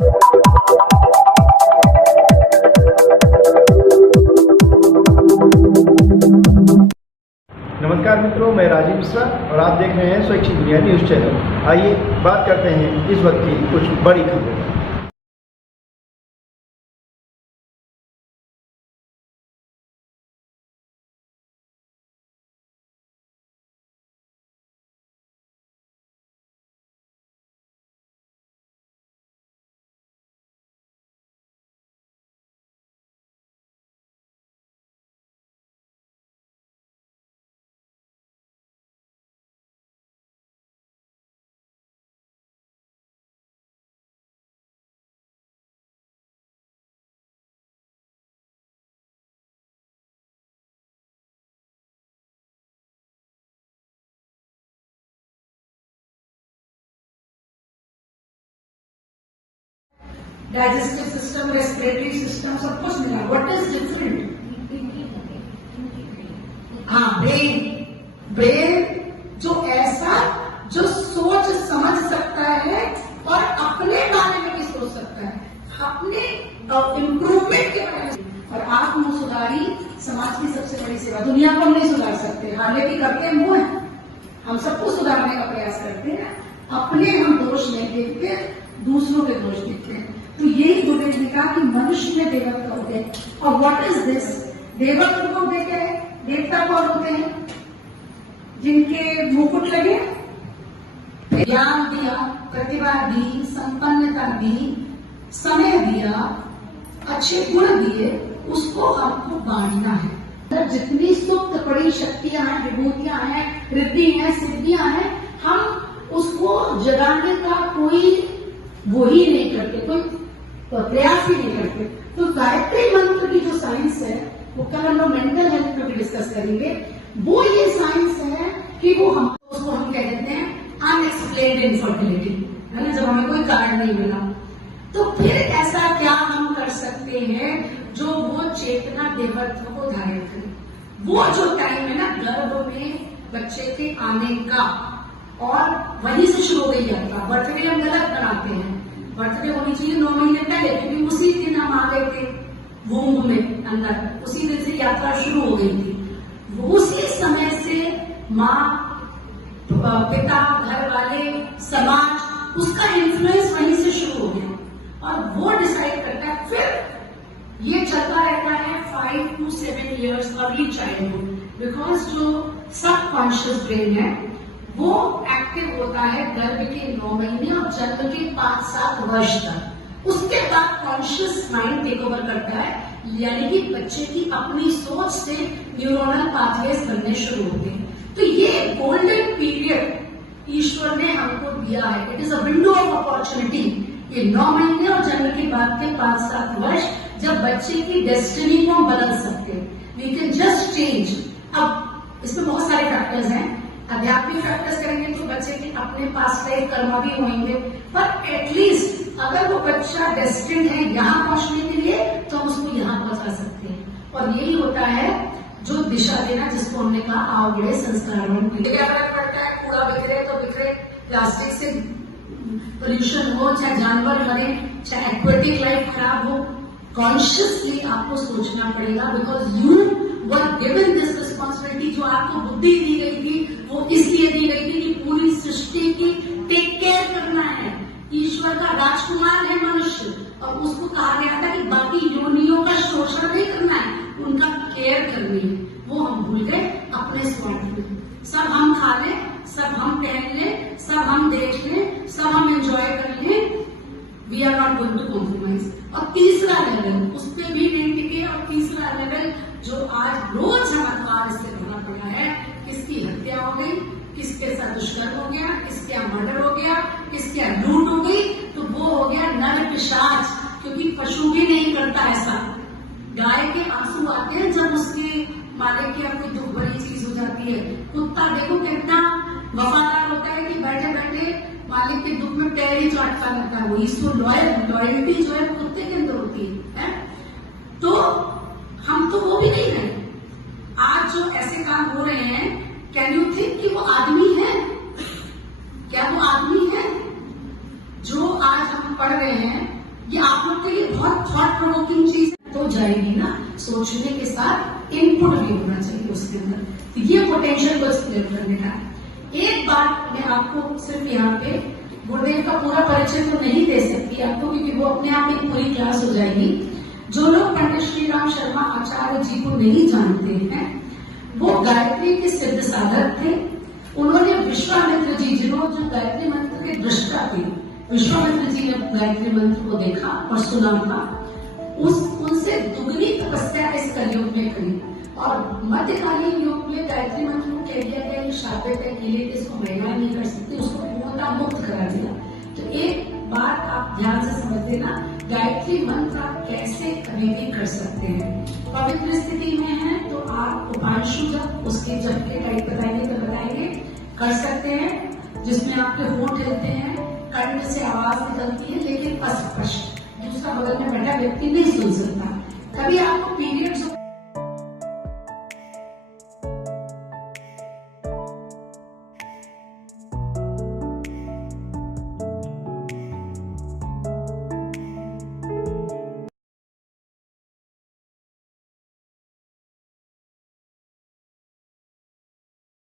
नमस्कार मित्रों, मैं राजीव मिश्रा और आप देख रहे हैं स्वैच्छिक दुनिया न्यूज़ चैनल। आइए बात करते हैं इस वक्त की कुछ बड़ी खबरों। डाइजेस्टिव सिस्टम, रेस्पिरेटरी सिस्टम, सब कुछ मिला। What is different? हाँ, ब्रेन जो ऐसा जो सोच समझ सकता है और अपने बारे में भी सोच सकता है, अपने इम्प्रूवमेंट के बारे में। और आत्म सुधारी समाज की सबसे बड़ी सेवा। दुनिया को हम नहीं सुधार सकते, हाले भी करते हैं वो है। हम सबको सुधारने का प्रयास करते हैं, अपने हम दोष नहीं देखते, दूसरों के दोष देखते हैं। तो यही बुद्ध ने कहा कि मनुष्य में देवत्व होते हैं। और व्हाट इज दिस? देवत्व को देते हैं। देवता कौन होते हैं? जिनके मुकुट लगे, ज्ञान दिया, प्रतिभा दी, संपन्नता दी, समय दिया, अच्छे गुण दिए, उसको हमको बांटना है। जितनी सुप्त पड़ी शक्तियां हैं, विभूतियां हैं, रिद्धि हैं, सिद्धियां हैं, हम उसको जगाने का कोई वो ही नहीं करते, कोई प्रयास ही नहीं करते। तो गायत्री मंत्र की जो साइंस है, वो कल हम लोग मेंटल हेल्थ में भी डिस्कस करेंगे। वो ये साइंस है कि वो हम उसको हम कह देते हैं अनएक्सप्लेन्ड इनफर्टिलिटी, है ना, जब हमें कोई कारण नहीं मिला। तो फिर ऐसा क्या हम कर सकते हैं जो वो चेतना देवत्व को धारण करे? वो जो टाइम है ना गर्भ में बच्चे के आने का, और वहीं से शुरू हो गई यात्रा। बर्थडे हम गलत बनाते हैं, बर्थडे होनी चाहिए 9 महीने पहले, क्योंकि उसी दिन हम आ गए थे वूम्ब में अंदर, उसी दिन से यात्रा शुरू हो गई थी। उसी समय से माँ, पिता, घर वाले, समाज, उसका इन्फ्लुएंस वहीं से शुरू हो गया और वो डिसाइड करता है। फिर ये चलता रहता है 5 to 7 years early childhood, because जो सबकॉन्शियस ब्रेन है वो एक्टिव होता है गर्भ के 9 महीने और जन्म के 5-7 वर्ष तक। उसके बाद कॉन्शियस माइंड टेक ओवर करता है, यानी कि बच्चे की अपनी सोच से न्यूरोनल पाथवेज बनने शुरू होते हैं। तो ये गोल्डन पीरियड ईश्वर ने हमको दिया है। It is a window of opportunity. ये 9 महीने और जन्म के बाद के 5-7 वर्ष जब बच्चे की डेस्टिनी को बदल सकते हैं। We can just change. अब इसमें बहुत सारे फैक्टर्स हैं, आध्यात्मिक फैक्टर्स करेंगे तो बच्चे के अपने पास लाइफ कर्म भी होंगे, पर एटलीस्ट अगर वो बच्चा डेस्टिन्ड है यहाँ पहुंचने के लिए, तो हम उसको यहाँ पहुंचा सकते हैं। और यही होता है जो दिशा देना, जिसको हमने कहा आओ बड़े संस्कार। क्या फर्क पड़ता है? कूड़ा बिखरे तो बिखरे, प्लास्टिक से पोल्यूशन हो, चाहे जानवर मरे, चाहे एक्वेटिक लाइफ खराब हो, कॉन्शियसली आपको सोचना पड़ेगा। Because you were given this responsibility. जो आपको बुद्धि दी गई थी वो इसलिए दी गई थी कि पूरी सृष्टि की टेक केयर करना है। ईश्वर का राजकुमार है मनुष्य, और उसको कहा गया था कि बाकी योनियों का शोषण नहीं करना है, उनका केयर करनी है। वो हम भूल गए अपने स्वार्थ में। सब हम खा लें, सब हम पहन लें, सब हम देख लें, सब हम एंजॉय कर लें, we are not going to compromise. और तीसरा लेवल, उस पर भी नहीं टिके। और तीसरा लेवल जो आज रोज हमारा आज से करना पड़ा है, किसकी हत्या हो गई, किसके साथ दुष्कर्म हो गया, किसके यहाँ मर्डर हो गया, किसके यहाँ लूट हो गई, तो वो हो गया नर पिशाच। क्योंकि पशु भी नहीं करता ऐसा। गाय के आंसू आते हैं जब उसके मालिक की कोई दुख भरी चीज हो जाती है। कुत्ता देखो कितना वफादार होता है कि बैठे बैठे मालिक के दुख में पैर ही चाटता रहता है। वो इसको लॉयल्टी जो है कुत्ते के अंदर होती है। तो हम तो वो भी नहीं है। आज जो ऐसे काम हो रहे हैं, कैन यू थिंक कि वो आदमी है? क्या वो आदमी है? जो आज हम पढ़ रहे हैं ये आप लोग के लिए बहुत थॉट प्रोवोकिंग चीज तो जाएगी ना, सोचने के साथ इनपुट भी होना चाहिए उसके अंदर। तो ये पोटेंशियल को एक्सप्लोर करने का। एक बात मैं आपको सिर्फ यहाँ पे गुरुदेव का पूरा परिचय तो नहीं दे सकती आपको, क्योंकि वो अपने आप एक पूरी क्लास हो जाएगी। जो लोग पंडित श्री राम शर्मा आचार्य जी को नहीं जानते हैं, वो गायत्री के सिद्ध साधक थे। उन्होंने विश्वामित्र जी, जिन्होंने जो गायत्री मंत्र के दृष्टा थे, विश्वामित्र जी ने गायत्री मंत्र को देखा और सुना था, उनसे दुगनी तपस्या इस कलयुग में करी। और मध्यकालीन युग में गायत्री मंत्र को कह दिया गया ये शापित है, के लिए इसको महिला नहीं कर सकती, उसको पूर्णतः मुक्त करा दिया। तो एक बात आप ध्यान से समझ लेना, गायत्री मंत्र आप कैसे कभी भी कर सकते हैं। पवित्र स्थिति में है तो आप उपांशु जप, उसके जप के टाइप बताएंगे तो बताएंगे, कर सकते हैं, जिसमें आपके होंठ हिलते हैं, कंठ से आवाज निकलती है लेकिन अस्पष्ट, दूसरा बगल में बैठा व्यक्ति नहीं सुन सकता। कभी आपको पीरियड